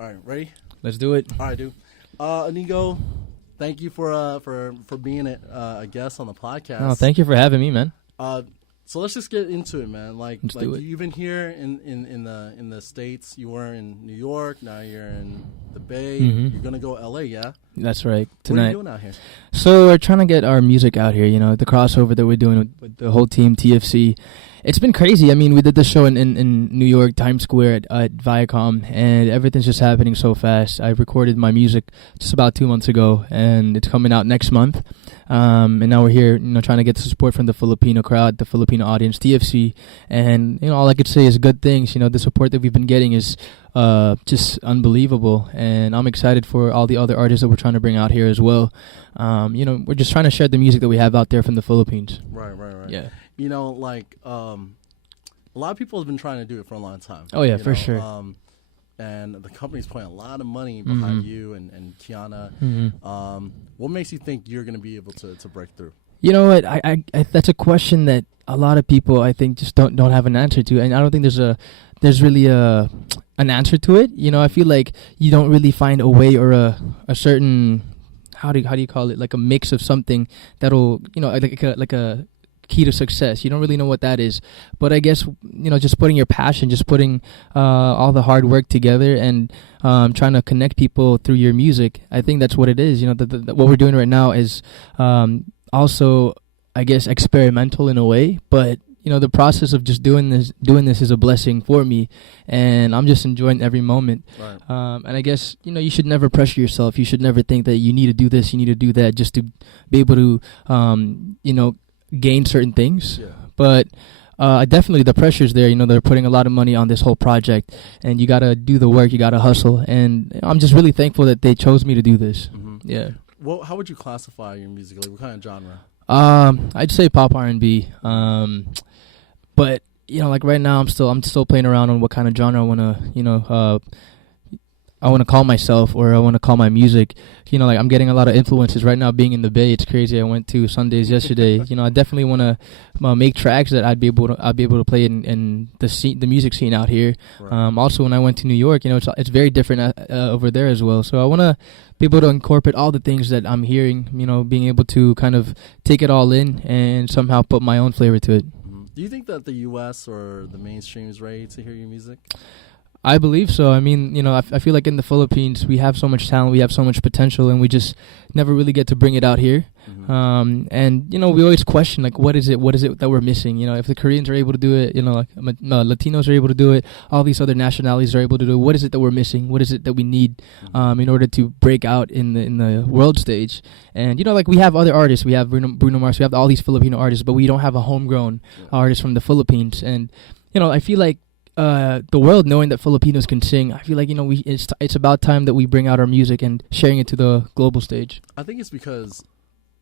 All right, ready? Let's do it. All right, dude. Inigo, thank you for being a guest on the podcast. Oh, thank you for having me, man. So let's just get into it, man. Let's do it. You've been here in the States. You were in New York. Now you're in the Bay. Mhm. You're gonna go LA, yeah? That's right. What are Tonight. you doing out here? So we're trying to get our music out here. You know, the crossover that we're doing with the whole team, TFC. It's been crazy. I mean, we did the show in New York, Times Square at Viacom, and everything's just happening so fast. I recorded my music just about 2 months ago, and it's coming out next month. And now we're here, trying to get the support from the Filipino crowd, the Filipino audience, TFC, and all I could say is good things. The support that we've been getting is just unbelievable, and I'm excited for all the other artists that we're trying to bring out here as well. We're just trying to share the music that we have out there from the Philippines. Right. Yeah. A lot of people have been trying to do it for a long time. Oh yeah, for sure. And the company's putting a lot of money behind you and Kiana. What makes you think you're going to be able to break through? You know what? I that's a question that a lot of people I think just don't have an answer to, and I don't think there's really an answer to it. I feel like you don't really find a way or a certain how do you call it, like a mix of something that'll like a key to success. You don't really know what that is, but I guess just putting your passion, just putting all the hard work together, and trying to connect people through your music. I think that's what it is. What we're doing right now is also, I guess, experimental in a way, but the process of just doing this is a blessing for me, and I'm just enjoying every moment. Right. And I guess you should never pressure yourself. You should never think that you need to do this, you need to do that, just to be able to gain certain things. Yeah. But definitely the pressure's there. They're putting a lot of money on this whole project, and you gotta do the work, you gotta hustle, and I'm just really thankful that they chose me to do this. Yeah. Well, how would you classify your music? Like, what kind of genre? I'd say pop R&B. But like right now, I'm still playing around on what kind of genre I want to call myself, or I want to call my music. Like I'm getting a lot of influences right now. Being in the Bay, it's crazy. I went to Sundays yesterday. I definitely want to make tracks that I'd be able to play in the music scene out here. Right. Also, when I went to New York, it's very different over there as well. So I want to be able to incorporate all the things that I'm hearing. Being able to kind of take it all in and somehow put my own flavor to it. Do you think that the U.S. or the mainstream is ready to hear your music? I believe so. I mean, I feel like in the Philippines we have so much talent, we have so much potential, and we just never really get to bring it out here. And we always question, like, what is it that we're missing? If the Koreans are able to do it, Latinos are able to do it, all these other nationalities are able to do it. What is it that we're missing? What is it that we need in order to break out in the world stage? And like we have other artists, we have Bruno Mars, we have all these Filipino artists, but we don't have a homegrown artist from the Philippines. And I feel like the world knowing that Filipinos can sing, I feel like it's about time that we bring out our music and sharing it to the global stage. I think it's because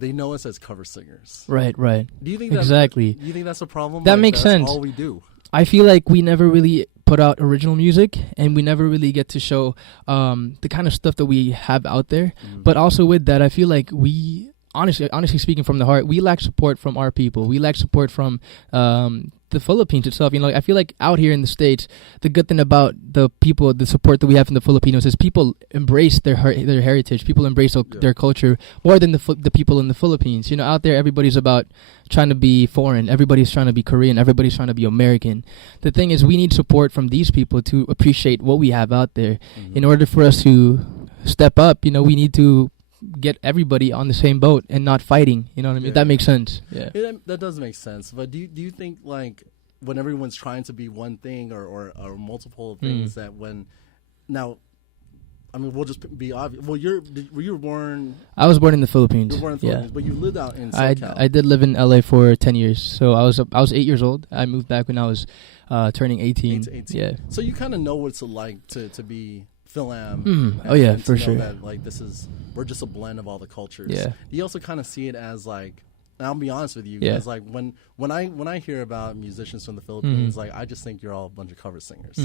they know us as cover singers. Right. Do you think exactly? Do you think that's a problem? That makes sense. All we do. I feel like we never really put out original music, and we never really get to show the kind of stuff that we have out there. But also with that, I feel like we honestly speaking from the heart, we lack support from our people. We lack support from the Philippines itself. I feel like out here in the States, the good thing about the people, the support that we have from the Filipinos is people embrace their heritage. People embrace their culture more than the people in the Philippines. Out there, everybody's about trying to be foreign. Everybody's trying to be Korean. Everybody's trying to be American. The thing is, we need support from these people to appreciate what we have out there. In order for us to step up, we need to get everybody on the same boat and not fighting. You know what I mean? Yeah. That makes sense. Yeah. That does make sense. But do you think, like, when everyone's trying to be one thing or multiple things, that when now, I mean, we'll just be obvious. Well, were you born? I was born in the Philippines. You were born in the Philippines, but you lived out in SoCal. I did live in LA for 10 years. So I was 8 years old. I moved back when I was turning 18. 8 to 18. Yeah. So you kind of know what it's like to be Philam. Oh yeah, for sure. That, like, we're just a blend of all the cultures. Yeah. You also kind of see it as, like, and I'll be honest with you, because like when I hear about musicians from the Philippines, like, I just think you're all a bunch of cover singers,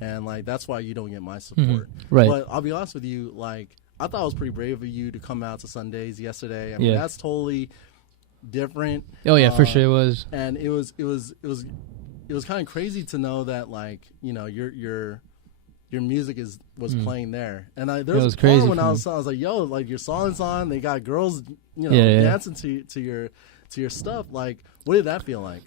and like that's why you don't get my support. Right. But I'll be honest with you, like, I thought it was pretty brave of you to come out to Sundays yesterday. I mean, that's totally different. Oh yeah, for sure it was. And it was kind of crazy to know that, like, you're your music was playing there. And there was a crazy point when I was like, yo, like your song's on, they got girls, dancing to your stuff. Like, what did that feel like?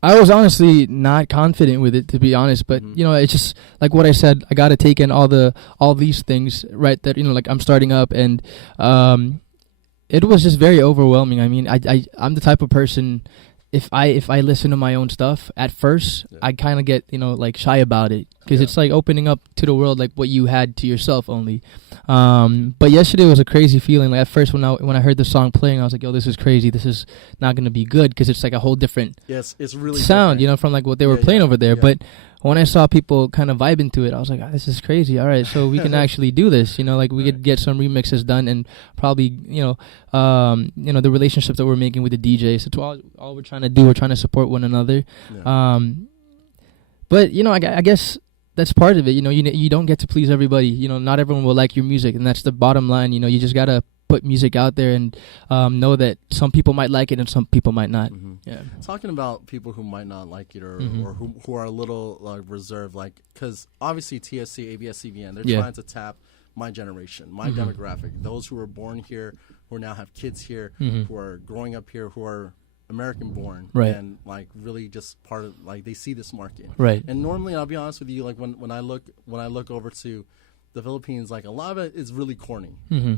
I was honestly not confident with it, to be honest, but it's just like what I said. I got to take in all these things, right? That like I'm starting up, and it was just very overwhelming. I mean, I'm the type of person. If I listen to my own stuff at first, I kind of get like shy about it because it's like opening up to the world, like what you had to yourself only. But yesterday was a crazy feeling. Like at first, when I heard the song playing, I was like, "Yo, this is crazy. This is not gonna be good," because it's like a whole different it's really sound, different. From like what they were playing over there. But when I saw people kind of vibing to it, I was like, this is crazy. All right, so we can actually do this. Like we could get some remixes done, and probably the relationships that we're making with the DJs. That's all we're trying to do. We're trying to support one another. But I guess that's part of it. You don't get to please everybody. Not everyone will like your music, and that's the bottom line. You just gotta put music out there and know that some people might like it and some people might not. Talking about people who might not like it or who are a little reserved, like, because obviously TSC, ABS, CVN, they're trying to tap my generation, my demographic, those who were born here, who now have kids here, who are growing up here, who are American born, and like really just part of, like, they see this market, and normally, I'll be honest with you, like when I look over to the Philippines, like a lot of it is really corny.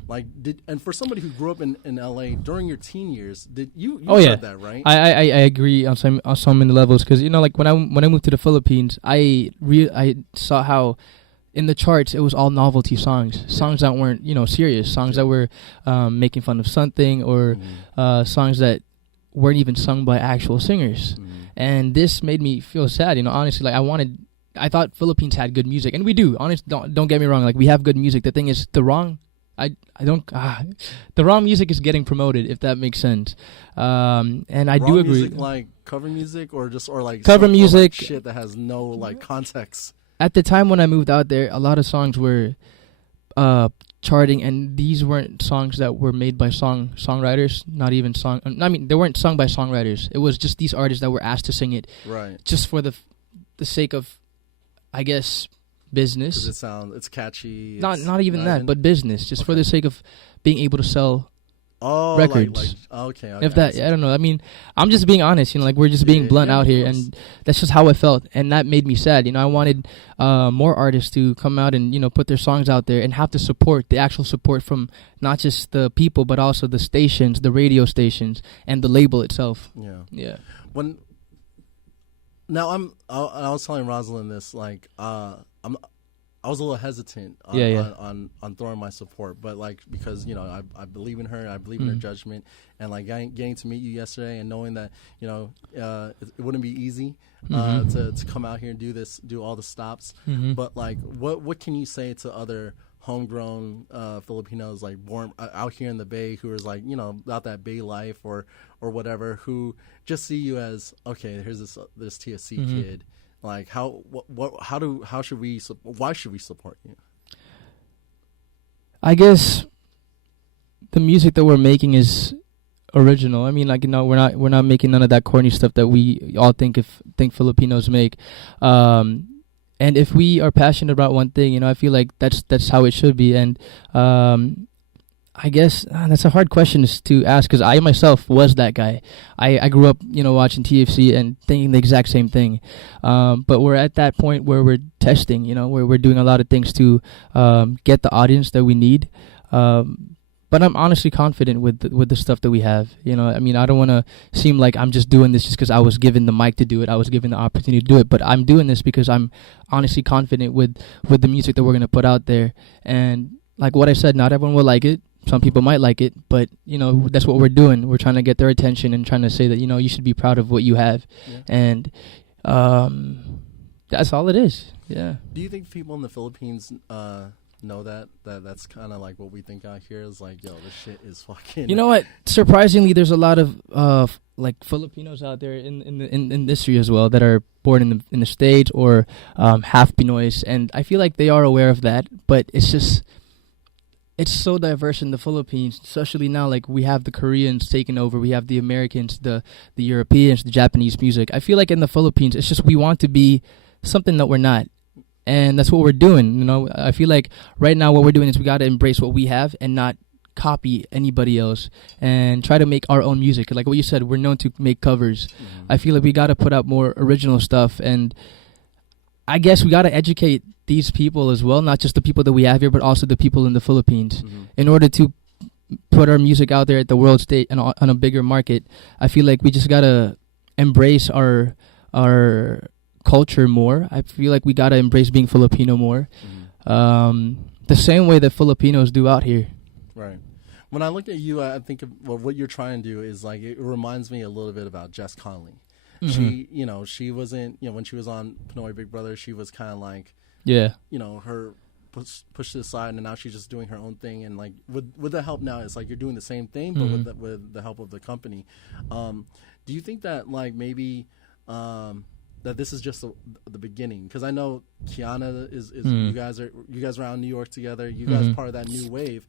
Like, and for somebody who grew up in LA during your teen years, did you heard that, right? I agree on some levels, because like when I moved to the Philippines, I saw how in the charts it was all novelty songs that weren't serious, songs that were making fun of something, or songs that weren't even sung by actual singers. And this made me feel sad, honestly. Like I thought Philippines had good music, and we do. Honestly, don't get me wrong. Like, we have good music. The thing is, the wrong music is getting promoted, if that makes sense. And I do agree. Music, like cover music, or like cover music, like shit that has no like context. At the time when I moved out there, a lot of songs were charting, and these weren't songs that were made by songwriters. Not even they weren't sung by songwriters. It was just these artists that were asked to sing it, just for the sake of, I guess, business. It's catchy. Not even that, but business, just for the sake of being able to sell records. Okay. If that, I don't know. I mean, I'm just being honest. Like, we're just being blunt out here, and that's just how I felt, and that made me sad. I wanted more artists to come out and put their songs out there and have the actual support from not just the people, but also the stations, the radio stations, and the label itself. Yeah. Now I was telling Rosalind this, like, I was a little hesitant on throwing my support, but like, because I believe in her, I believe in her judgment, and like getting to meet you yesterday and knowing that it wouldn't be easy to come out here and do all the stops, but like, what can you say to other homegrown Filipinos, like born out here in the Bay, who is like about that Bay life or whatever, who just see you as, okay, here's this TSC kid, like why should we support you? I guess the music that we're making is original. I mean, like, we're not making none of that corny stuff that we all think Filipinos make. And if we are passionate about one thing, I feel like that's how it should be. And I guess that's a hard question to ask, because I myself was that guy. I grew up, watching TFC and thinking the exact same thing. But we're at that point where we're testing, where we're doing a lot of things to get the audience that we need. But I'm honestly confident with the stuff that we have. I mean, I don't want to seem like I'm just doing this just because I was given the mic to do it. I was given the opportunity to do it. But I'm doing this because I'm honestly confident with the music that we're going to put out there. And like what I said, not everyone will like it. Some people might like it. But, that's what we're doing. We're trying to get their attention and trying to say that, you should be proud of what you have. Yeah. And that's all it is. Yeah. Do you think people in the Philippines know that's kind of like what we think out here is like, yo, this shit is fucking. You know what? Surprisingly, there's a lot of like Filipinos out there in the industry as well that are born in the States or half Pinoys, and I feel like they are aware of that. But it's so diverse in the Philippines, especially now. Like, we have the Koreans taking over, we have the Americans, the Europeans, the Japanese music. I feel like in the Philippines, it's just we want to be something that we're not. and that's what we're doing. You know, I feel like right now what we're doing is we got to embrace what we have and not copy anybody else and try to make our own music. Like what you said, we're known to make covers. I feel like we got to put out more original stuff, and I guess we got to educate these people as well, not just the people that we have here, but also the people in the Philippines, in order to put our music out there at the world stage and on a bigger market. I feel like we just got to embrace our culture more. I feel like we got to embrace being Filipino more, the same way that Filipinos do out here. Right. When I look at you, I think of, well, what you're trying to do is like, it reminds me a little bit about Jess Conley. She, you know, she wasn't, you know, when she was on Pinoy Big Brother, she was kind of like, you know, her pushed to the side, and now she's just doing her own thing. And like with the help now, it's like you're doing the same thing, but with the help of the company. Do you think that like maybe that this is just the beginning? Because I know Kiana is you guys are out in New York together. You guys are part of that new wave.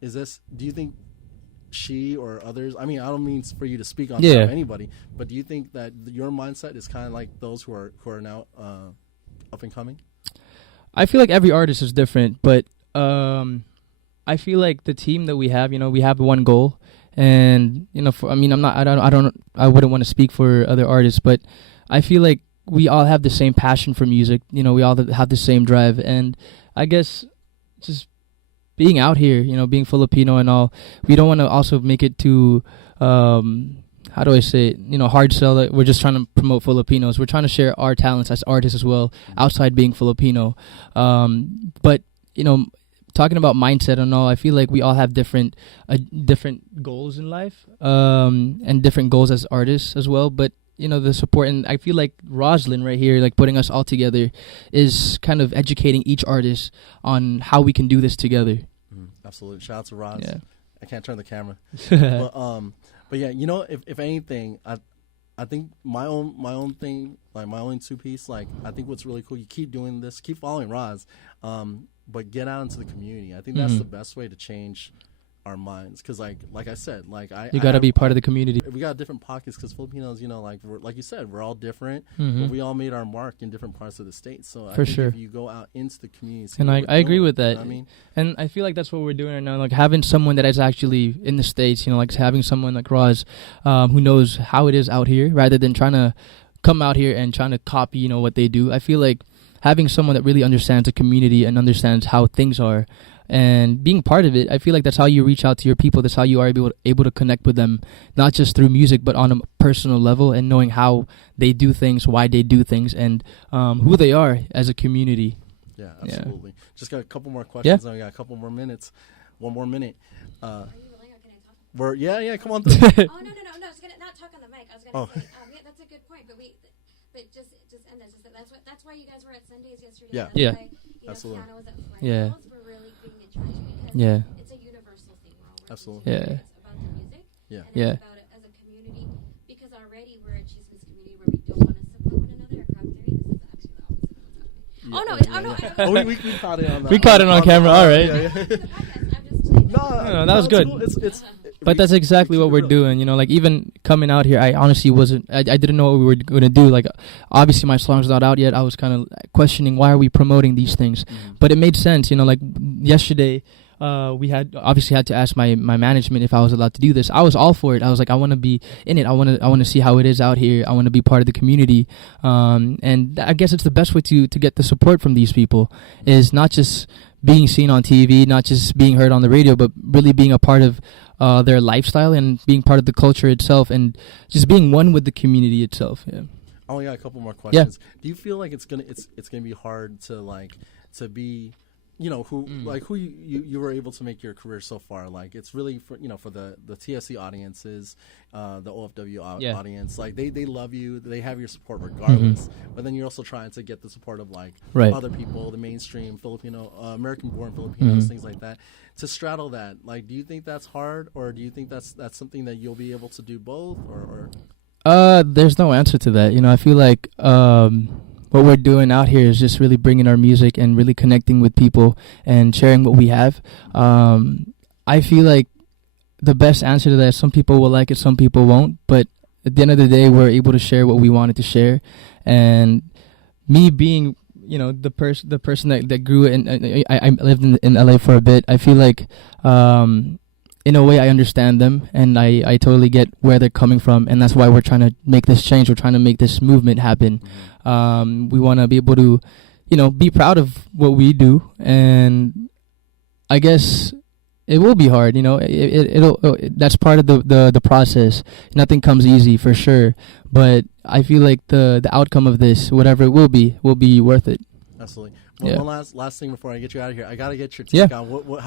Is this? Do you think she or others? I mean, I don't mean for you to speak on behalf of anybody, but do you think that your mindset is kind of like those who are now up and coming? I feel like every artist is different, but I feel like the team that we have, you know, we have one goal, and you know, I wouldn't want to speak for other artists, but I feel like we all have the same passion for music. You know, we all have the same drive, and I guess just being out here, you know, being Filipino and all, we don't want to also make it too, how do I say it, you know, hard sell that we're just trying to promote Filipinos. We're trying to share our talents as artists as well, outside being Filipino. But, you know, talking about mindset and all, I feel like we all have different goals in life, and different goals as artists as well. But, you know, the support, and I feel like Roslyn right here, like putting us all together, is kind of educating each artist on how we can do this together. Absolutely. Shout out to Roz. Yeah. I can't turn the camera. But yeah, you know, if anything, I think my own thing, like my own 2-piece, like I think what's really cool, you keep doing this, keep following Roz, but get out into the community. I think that's the best way to change our minds, because like I said, like you got to be part of the community. We got different pockets, because Filipinos, you know, like like you said, we're all different, but we all made our mark in different parts of the state. So I think if you go out into the community, and I agree with that. You know what I mean, and I feel like that's what we're doing right now. Like having someone that is actually in the States, you know, like having someone like Roz, who knows how it is out here, rather than trying to come out here and trying to copy, you know, what they do. I feel like having someone that really understands the community and understands how things are, and being part of it, I feel like that's how you reach out to your people. That's how you are able to connect with them, not just through music, but on a personal level, and knowing how they do things, why they do things, and who they are as a community. Yeah, absolutely. Yeah. Just got a couple more questions. Yeah. We got a couple more minutes. One more minute. Are you willing, or can I talk? Yeah, come on. Oh, no. I was gonna not talk on the mic. I was gonna say, yeah, that's a good point. But just end that. That's why you guys were at Sundays yesterday. Yeah. That's why, absolutely. Kiana was at Yeah. We're really being in charge, because it's a universal thing. We're all working absolutely. together. It's about the music. Yeah. And it's about it as a community, because already we're a chismis community where we don't want to support one another or crack theory. This is actually the opposite of what's happening. Yeah. Oh no! We caught it on. We caught it on camera. All right. No, that was good. Cool. It's but that's exactly what we're doing, you know, like even coming out here, I honestly I didn't know what we were going to do. Like, obviously my song's not out yet. I was kind of questioning, why are we promoting these things? But it made sense, you know, like yesterday, we had to ask my management if I was allowed to do this. I was all for it. I was like, I want to be in it. I want to see how it is out here. I want to be part of the community. And I guess it's the best way to get the support from these people, is not just being seen on TV, not just being heard on the radio, but really being a part of their lifestyle and being part of the culture itself, and just being one with the community itself. Yeah. I only got a couple more questions. Do you feel like it's gonna be hard to be, you know, who you were able to make your career so far? Like, it's really for the TSC audiences, the OFW audience. Like, they love you, they have your support regardless. But then you're also trying to get the support of other people, the mainstream Filipino, American-born Filipinos, things like that. To straddle that, like, do you think that's hard, or do you think that's something that you'll be able to do both, or? There's no answer to that. You know, I feel like what we're doing out here is just really bringing our music and really connecting with people and sharing what we have. I feel like the best answer to that is some people will like it, some people won't. But at the end of the day, we're able to share what we wanted to share. And me being, the person that grew in. I lived in LA for a bit. I feel like in a way I understand them, and I totally get where they're coming from, and that's why we're trying to make this change. We're trying to make this movement happen. We want to be able to, be proud of what we do, and I guess it will be hard. That's part of the process. Nothing comes easy for sure, but I feel like the outcome of this, whatever it will be worth it. Absolutely. Well, one last thing before I get you out of here, I gotta get your take on what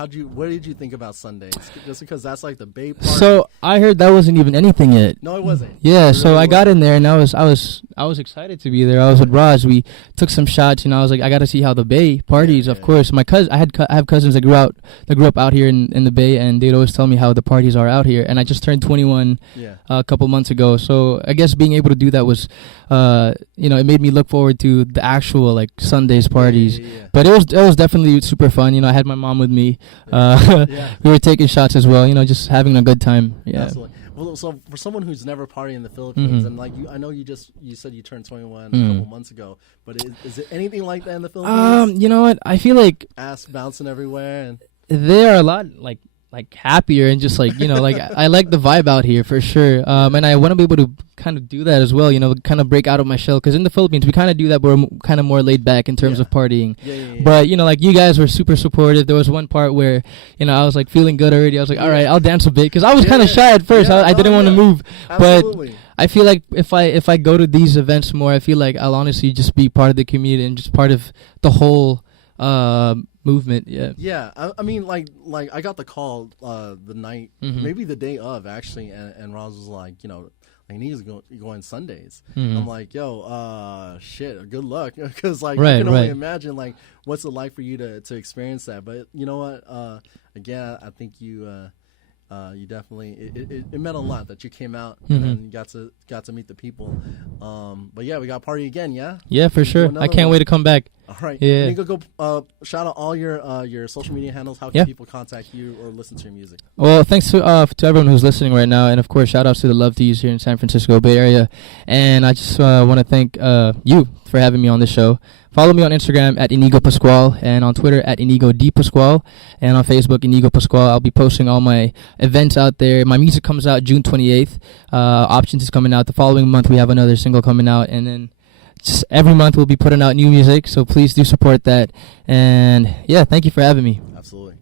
did you think about Sundays? Just because that's like the Bay part. So I heard that wasn't even anything yet. No, it wasn't. Yeah, it so really I got in there and I was excited to be there. I was with Raj. We took some shots. I was like, I got to see how the Bay parties. Of course, my I have cousins that grew up out here in the Bay, and they'd always tell me how the parties are out here. And I just turned 21 a couple months ago, so I guess being able to do that was, it made me look forward to the actual like Sundays parties. But it was definitely super fun. I had my mom with me. We were taking shots as well. Just having a good time. Yeah. Absolutely. Well, so for someone who's never partied in the Philippines, and like I know you said you turned 21 a couple months ago, but is it anything like that in the Philippines? You know what? I feel like ass bouncing everywhere, and they are a lot like happier and just like like I like the vibe out here for sure. And I want to be able to kind of do that as well. Kind of break out of my shell, because in the Philippines we kind of do that, but we're kind of more laid back in terms of partying. But like you guys were super supportive. There was one part where I was like feeling good already. I was like, all right, I'll dance a bit, because I was kind of shy at first. I didn't want to move. Absolutely. But I feel like if I go to these events more, I feel like I'll honestly just be part of the community and just part of the whole movement. I mean, like I got the call the night, maybe the day of actually, and Roz was like, like he's going Sundays. I'm like, yo, shit, good luck, because like I can only imagine like what's it like for you to experience that. But you know what, again, I think you definitely it meant a lot that you came out and got to meet the people. But yeah, we got party again. Yeah, for sure. I can't wait to come back. All right. Yeah. And go shout out all your social media handles. How can people contact you or listen to your music? Well, thanks to everyone who's listening right now, and of course, shout outs to the Love Tees here in San Francisco Bay Area. And I just want to thank you for having me on the show. Follow me on Instagram at Inigo Pascual, and on Twitter at Inigo D Pascual, and on Facebook Inigo Pascual. I'll be posting all my events out there. My music comes out June 28th. Options is coming out. The following month we have another single coming out, and then just every month we'll be putting out new music. So please do support that. And yeah, thank you for having me. Absolutely.